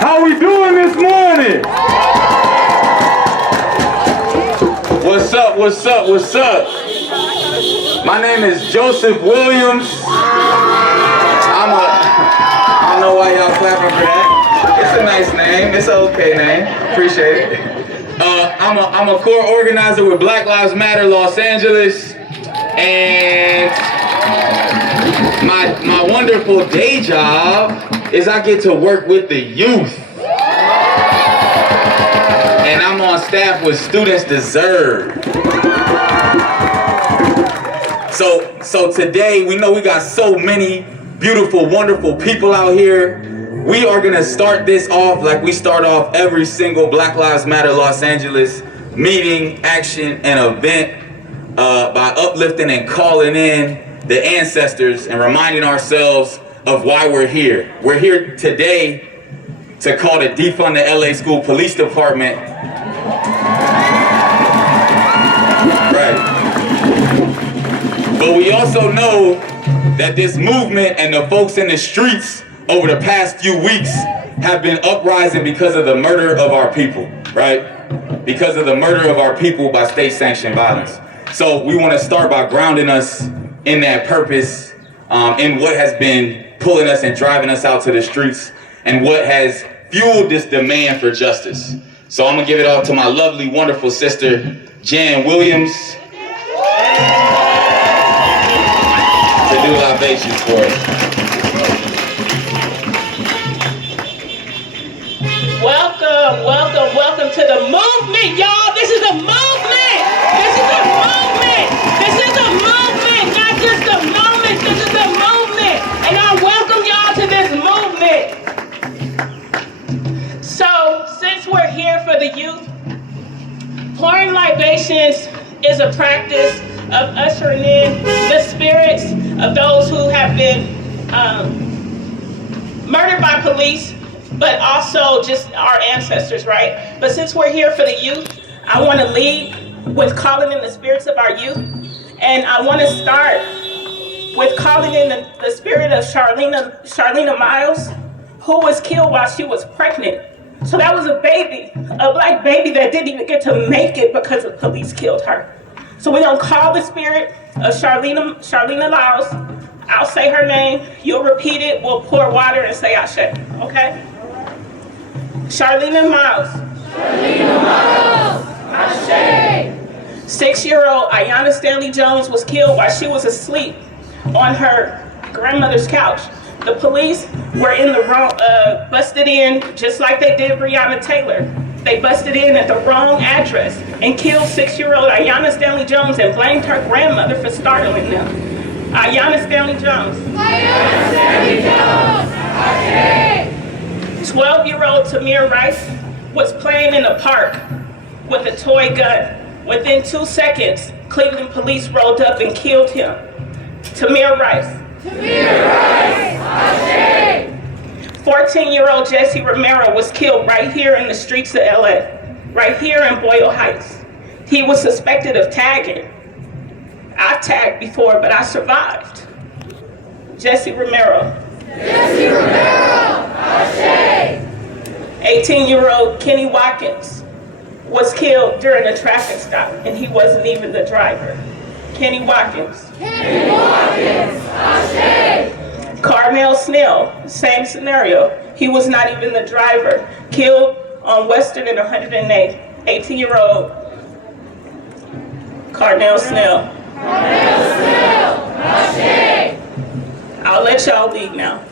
How we doing this morning? What's up, what's up, what's up? My name is Joseph Williams. I don't know why y'all clapping for that. It's a nice name, it's an okay name, appreciate it. I'm a core organizer with Black Lives Matter Los Angeles, and my wonderful day job is I get to work with the youth. And I'm on staff with Students Deserve. So today, we know we got so many beautiful, wonderful people out here. We are gonna start this off like we start off every single Black Lives Matter Los Angeles meeting, action, and event by uplifting and calling in the ancestors and reminding ourselves of why we're here. We're here today to call to defund the LA School Police Department. Right. But we also know that this movement and the folks in the streets over the past few weeks have been uprising because of the murder of our people, right? Because of the murder of our people by state-sanctioned violence. So we want to start by grounding us in that purpose, in what has been pulling us and driving us out to the streets, and what has fueled this demand for justice. So I'm gonna give it all to my lovely, wonderful sister, Jan Williams, to do libations for us. Welcome, welcome, welcome to the movement, y'all. This is a movement. This is a movement. This is a movement, not just a moment. This is a movement. And I welcome y'all to this movement. So, since we're here for the youth, pouring libations is a practice of ushering in the spirits of those who have been murdered by police, but also just our ancestors, right? But since we're here for the youth, I want to lead with calling in the spirits of our youth. And I want to start with calling in the spirit of Charlena Miles, who was killed while she was pregnant. So that was a baby, a black baby that didn't even get to make it because the police killed her. So we're gonna call the spirit of Charlena Miles. I'll say her name, you'll repeat it, we'll pour water and say Ashe, okay? Charlena Miles. Charlena Miles. Ashe. 6-year-old Ayanna Stanley Jones was killed while she was asleep on her grandmother's couch. The police were in the wrong, busted in just like they did Breonna Taylor. They busted in at the wrong address and killed 6-year-old Ayanna Stanley Jones and blamed her grandmother for startling them. Ayanna Stanley Jones. Ayanna Stanley Jones. Ashe. 12-year-old Tamir Rice was playing in a park with a toy gun. Within 2 seconds, Cleveland police rolled up and killed him. Tamir Rice. Tamir Rice. Ashe. 14-year-old Jesse Romero was killed right here in the streets of LA, right here in Boyle Heights. He was suspected of tagging. I tagged before, but I survived. Jesse Romero. Jesse Romero. Ashe. 18-year-old Kenny Watkins was killed during a traffic stop, and he wasn't even the driver. Kenny Watkins. Kenny Watkins. Ashe. Carnell Snell, same scenario. He was not even the driver. Killed on Western and 108. 18-year-old Carnell Snell. Carnell Snell. Ashe. I'll let y'all lead now.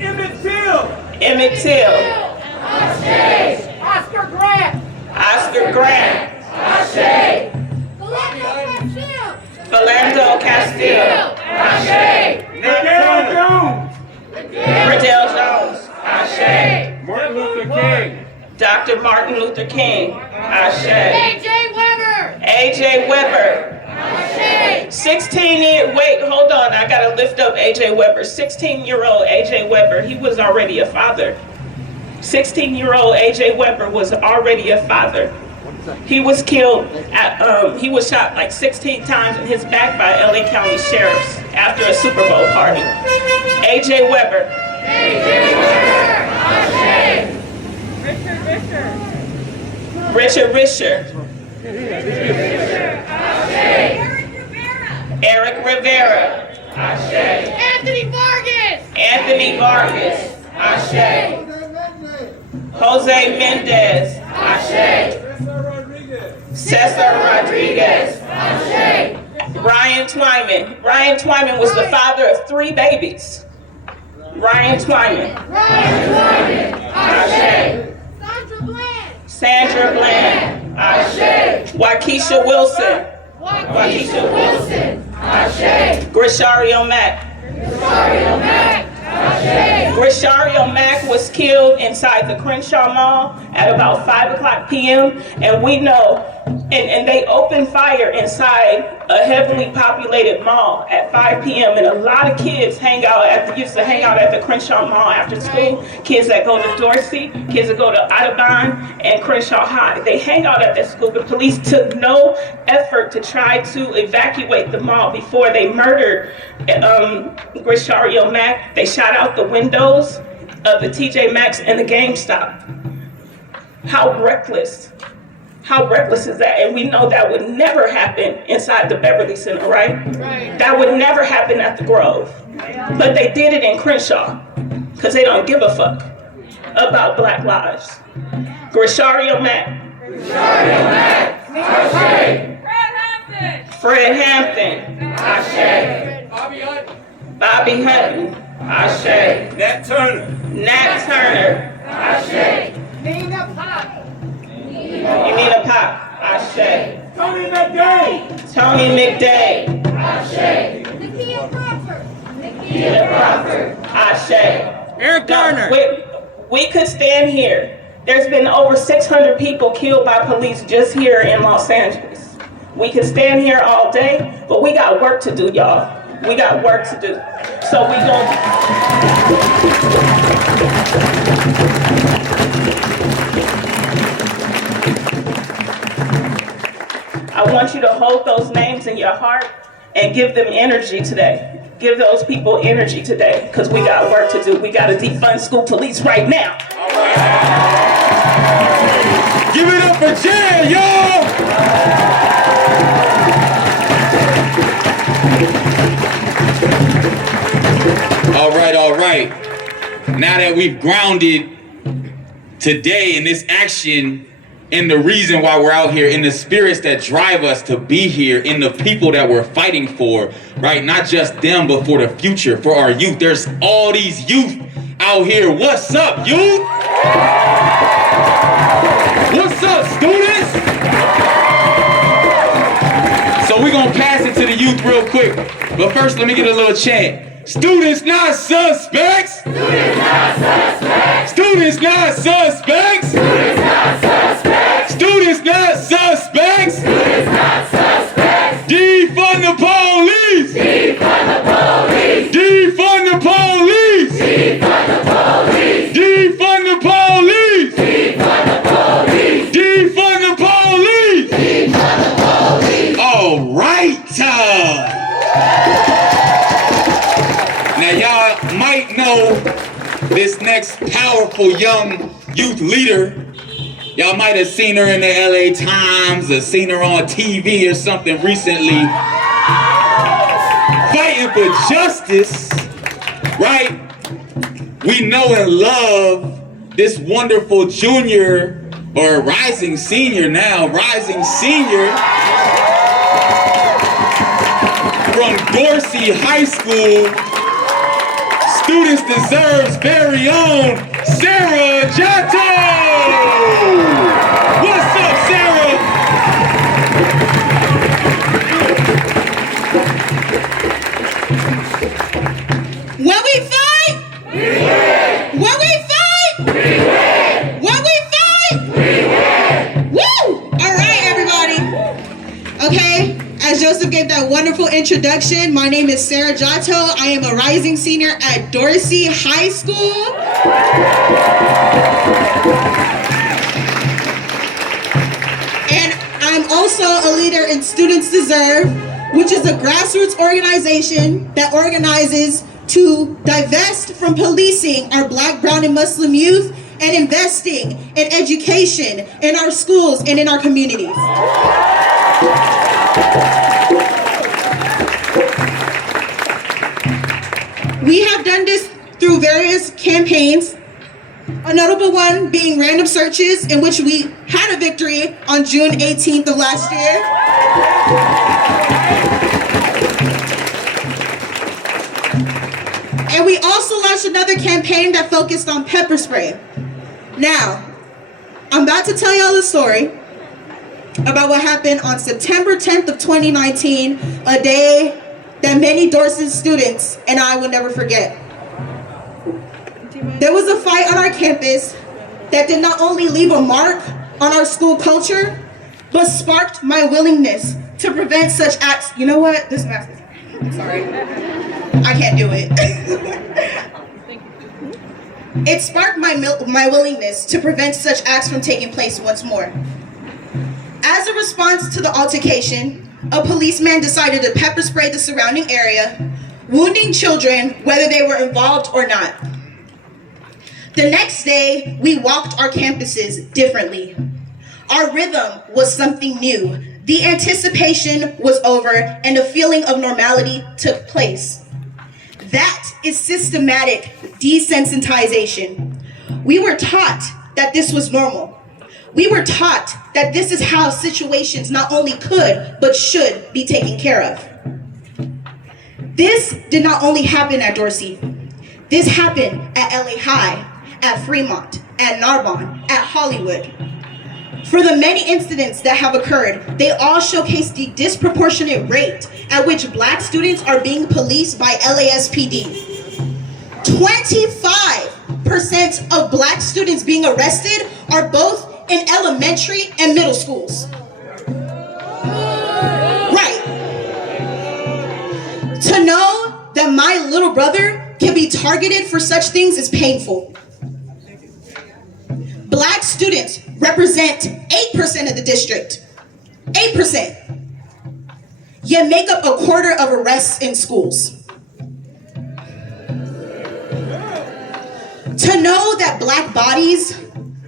Emmett Till. Emmett Till. Ashe. Oscar Grant. Oscar Grant. Ashe. Philando Castile. Ashe. Riddell Jones. Riddell Jones. Ashe. Martin Luther King. Dr. Martin Luther King. Ashe. A.J. Weber. A.J. Weber. Ashe. 16-year, wait, hold on, I gotta lift up A.J. Weber. 16-year-old A.J. Weber, he was already a father. 16-year-old A.J. Weber was already a father. He was killed, he was shot like 16 times in his back by LA County sheriffs after a Super Bowl party. A.J. Weber. A.J. Weber. Richard Risher. Eric Rivera. Anthony Vargas. Anthony Vargas. Ashe. Jose Mendez. Cesar Rodriguez. Ryan Twyman. Ryan Twyman was the father of 3 babies. Ryan Twyman. Ashe. Sandra Bland. Sandra Bland. Ashe. Waukesha Wilson. Waukesha Wilson. Ashe. Grishario Mack. Rosario Mack. Ashe. Grishario Mack was killed inside the Crenshaw Mall at about 5 o'clock p.m. And we know, and they opened fire inside a heavily populated mall at 5 p.m. And a lot of kids used to hang out at the Crenshaw Mall after school. Kids that go to Dorsey, kids that go to Audubon and Crenshaw High. They hang out at that school. The police took no effort to try to evacuate the mall before they murdered Grishario Mack. They shot out the windows of the TJ Maxx and the GameStop. How reckless is that? And we know that would never happen inside the Beverly Center, right? That would never happen at the Grove. But they did it in Crenshaw because they don't give a fuck about Black lives. Grishario Mack. Fred Hampton. Ashe. Bobby Hutton. Ashe. Nat Turner. Ashe. Nina Pop. Yamina Pop. Ashe. Tony McDay. Ashe. Nakia Crawford. Ashe. Eric Garner. We could stand here. There's been over 600 people killed by police just here in Los Angeles. We could stand here all day, but we got work to do, y'all. We got work to do. So we gonna... I want you to hold those names in your heart and give them energy today. Give those people energy today, because we got work to do. We got to defund school police right now. Give it up for jail, y'all! All right. Now that we've grounded today in this action, in the reason why we're out here, in the spirits that drive us to be here, in the people that we're fighting for, right? Not just them, but for the future, for our youth. There's all these youth out here. What's up, youth? What's up, students? So we're gonna pass it to the youth real quick. But first, let me get a little chant. Students not suspects. Students not suspects. Students not suspects. Students not suspects. Students not suspects. Students not suspects. Defund the police. Defund the police. Defund the police. Defund the police. Defund the police. Defund the police. Defund the police. Defund the police. All right. Now y'all might know this next powerful young youth leader. Y'all might have seen her in the LA Times or seen her on TV or something recently. Fighting for justice, right? We know and love this wonderful junior or rising senior from Dorsey High School. Students Deserve's very own Sarah Giotto! What's up, Sarah? When we fight, we win. When we fight, we win. When we fight, we win. Woo! All right, everybody. Okay, as Joseph gave that wonderful introduction, my name is Sarah Giotto. I am a rising senior at Dorsey High School. And I'm also a leader in Students Deserve, which is a grassroots organization that organizes to divest from policing our Black, brown, and Muslim youth and investing in education in our schools and in our communities. We have done this through various campaigns, a notable one being random searches, in which we had a victory on June 18th of last year. And we also launched another campaign that focused on pepper spray. Now, I'm about to tell y'all a story about what happened on September 10th of 2019, a day that many Dorset students and I will never forget. There was a fight on our campus that did not only leave a mark on our school culture, but sparked my willingness to prevent such acts. You know what? This mask is, sorry. I can't do it. It sparked my willingness to prevent such acts from taking place once more. As a response to the altercation, a policeman decided to pepper spray the surrounding area, wounding children whether they were involved or not. The next day, we walked our campuses differently. Our rhythm was something new. The anticipation was over and a feeling of normality took place. That is systematic desensitization. We were taught that this was normal. We were taught that this is how situations not only could, but should be taken care of. This did not only happen at Dorsey. This happened at LA High, at Fremont, at Narbonne, at Hollywood. For the many incidents that have occurred, they all showcase the disproportionate rate at which Black students are being policed by LASPD. 25% of Black students being arrested are both in elementary and middle schools. Right. To know that my little brother can be targeted for such things is painful. Black students represent 8% of the district. 8%. Yet make up a quarter of arrests in schools. To know that Black bodies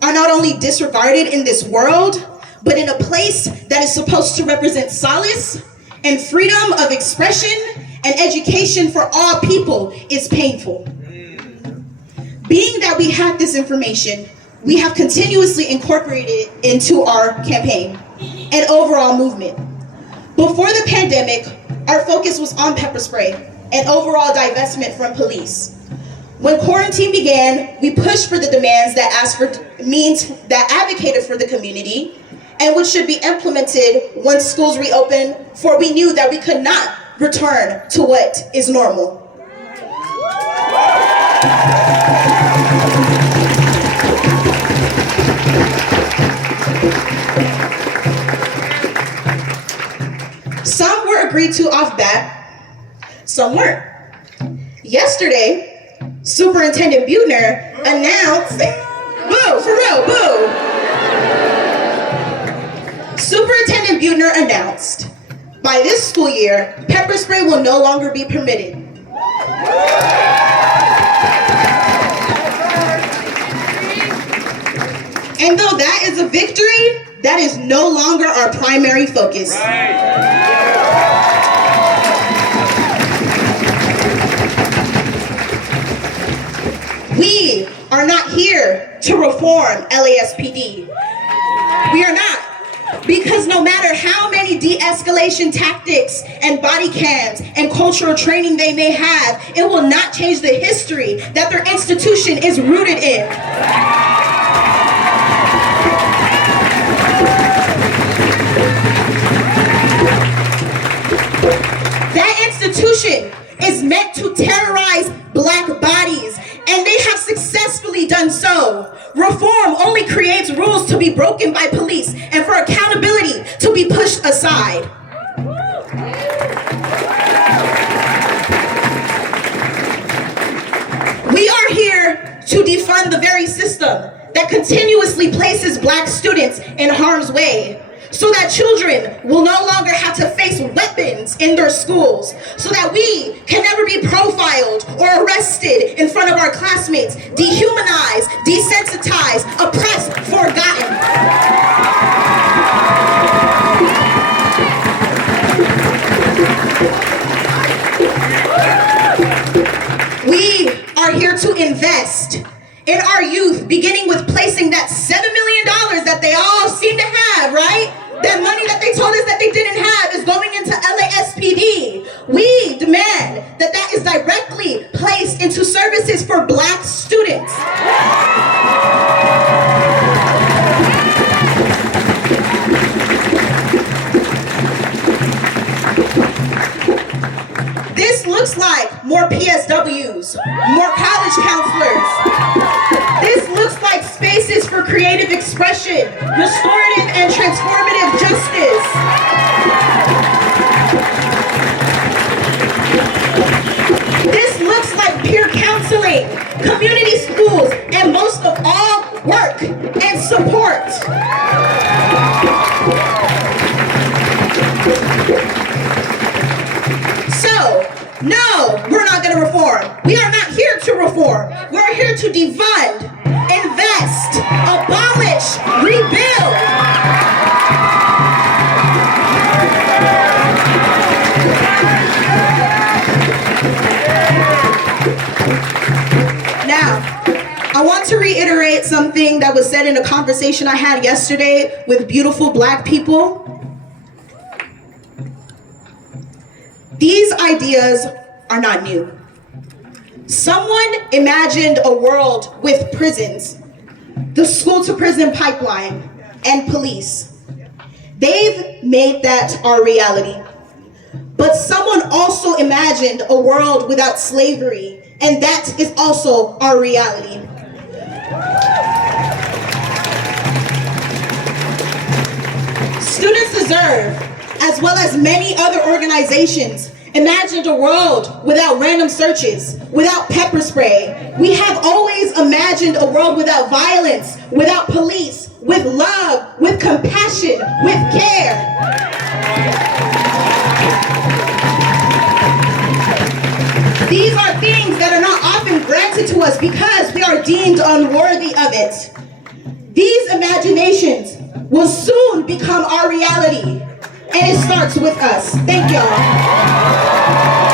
are not only disregarded in this world, but in a place that is supposed to represent solace and freedom of expression and education for all people is painful. Being that we have this information, we have continuously incorporated it into our campaign and overall movement. Before the pandemic, our focus was on pepper spray and overall divestment from police. When quarantine began, we pushed for the demands that asked for means that advocated for the community and which should be implemented once schools reopened, for we knew that we could not return to what is normal. Some were agreed to off bat, some weren't. Yesterday, Superintendent Buettner announced, boo, for real, boo. Superintendent Buettner announced, by this school year, pepper spray will no longer be permitted. And though that is a victory, that is no longer our primary focus. We are not here to reform LASPD. We are not. Because no matter how many de-escalation tactics and body cams and cultural training they may have, it will not change the history that their institution is rooted in. That institution is meant to terrorize Black bodies, and they have successfully done so. Reform only creates rules to be broken by police and for accountability to be pushed aside. We are here to defund the very system that continuously places Black students in harm's way, so that children will no longer have to face weapons in their schools, so that we can never be profiled or arrested in front of our classmates, dehumanized, desensitized, in our youth, beginning with placing that $7 million that they all seem to have, right? That money that they told us that they didn't have is going into LASPD. We demand that that is directly placed into services for Black students. This looks like more PSWs, more college counselors. This looks like spaces for creative expression, restorative and transformative justice. This looks like peer counseling, community schools, and most of all, work and support. So, no, we're not going to reform. We are not here to reform. We're here to defund, invest, abolish, rebuild. Now, I want to reiterate something that was said in a conversation I had yesterday with beautiful Black people. These ideas are not new. Someone imagined a world with prisons, the school-to-prison pipeline, and police. They've made that our reality. But someone also imagined a world without slavery, and that is also our reality. Students Deserve, as well as many other organizations, imagined a world without random searches, without pepper spray. We have always imagined a world without violence, without police, with love, with compassion, with care. These are things that are not often granted to us because we are deemed unworthy of it. These imaginations will soon become our reality. And it starts with us. Thank y'all.